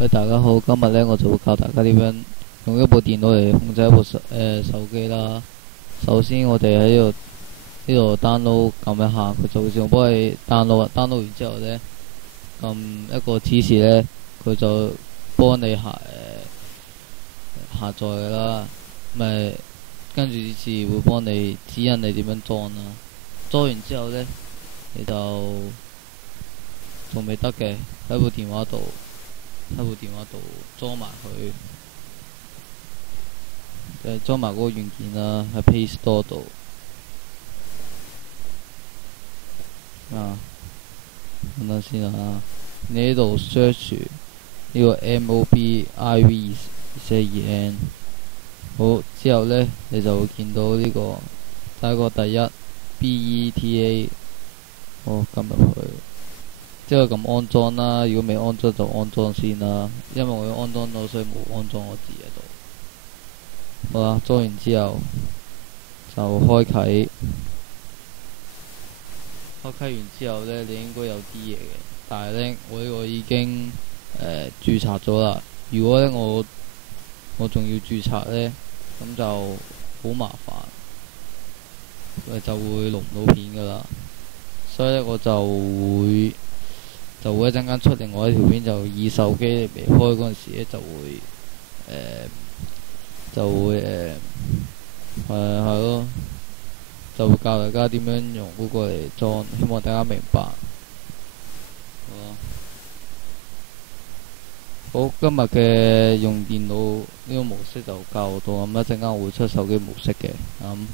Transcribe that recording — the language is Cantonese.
喂，大家好，今日呢，我就會教大家點樣用一部電腦嚟控制一部手機啦。首先我哋喺呢度 download 撳一下，佢就會自動幫你 download 完之後呢，撳一個指示呢，佢就幫你下載㗎啦。咪跟住指示會幫你指引你點樣裝啦。裝完之後呢，你就仲未得嘅，喺部電話度裝埋佢，裝埋嗰個軟件啦，喺 Play Store 度啊。等等先啊，你呢度 search 呢個 MOBIVEN，好之後呢，你就會見到呢個第一 BETA， 好撳入去。之後撳安裝啦，如果未安裝就安裝先啦，因為我要安裝到，所以冇安裝我字喺度。好啦，裝完之後就開啟完之後呢，你應該有啲嘢嘅，但係呢，我呢個已經註冊咗啦。如果呢，我仲要註冊呢，咁就好麻煩，就會錄唔到片噶啦。所以呢，我就會一陣間出另外一條片，就以手機嚟開嗰陣時咧，係咯，就會教大家點樣用嗰個嚟裝，希望大家明白。好，今日嘅用電腦呢個模式就教到咁，一陣間我會出手機模式嘅咁。